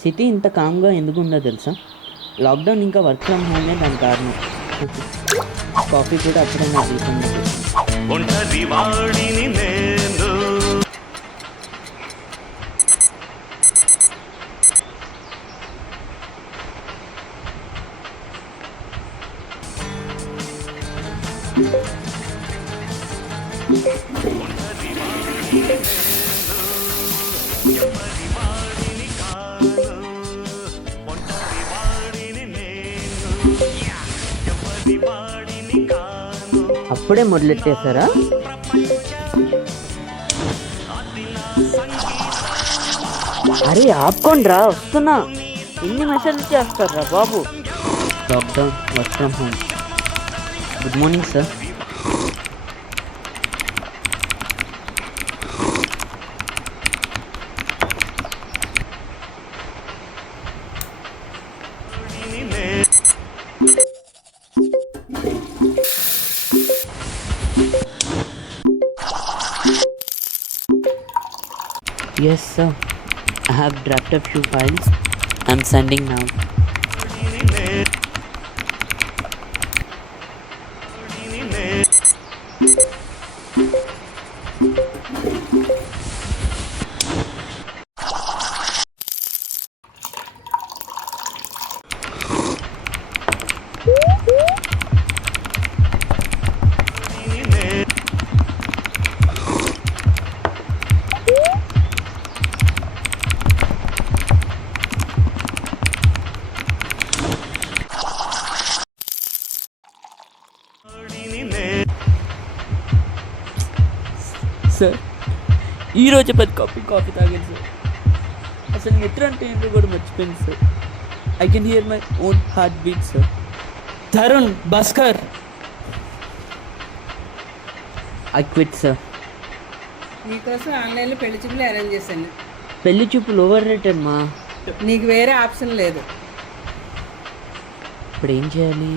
City ఇంత కామ్గా ఎందుకు ఉందో తెలుసా? లాక్డౌన్ ఇంకా వర్క్ ఫ్రమ్ హోమే దాని కారణం. కాఫీ కూడా అప్పుడే నా జీవితంలో ఒంటరి వాడిని నేను. అప్పుడే మొదలెట్టేశారా? అరే ఆపుకోండ్రా, వస్తున్నా. ఎన్ని మెసేజ్ చేస్తారా బాబు? Lockdown, work from home. Good morning sir. Yes, sir. I have drafted few files. I'm sending now. Sir, ఈరోజు 10 కాఫీ తాగాను సార్. అసలు నిద్ర అంటే ఏంటో కూడా మర్చిపోయింది sir. I can hear my own heart beat sir. Tarun, Bhaskar, I quit sir. నీకోసం ఆన్లైన్లో పెళ్లి చూపులు అరేంజ్ చేశాను. పెళ్లి చూపులు ఓవర్ రేటెడ్ మా. నీకు వేరే ఆప్షన్ లేదు. ఇప్పుడు ఏం చేయాలి?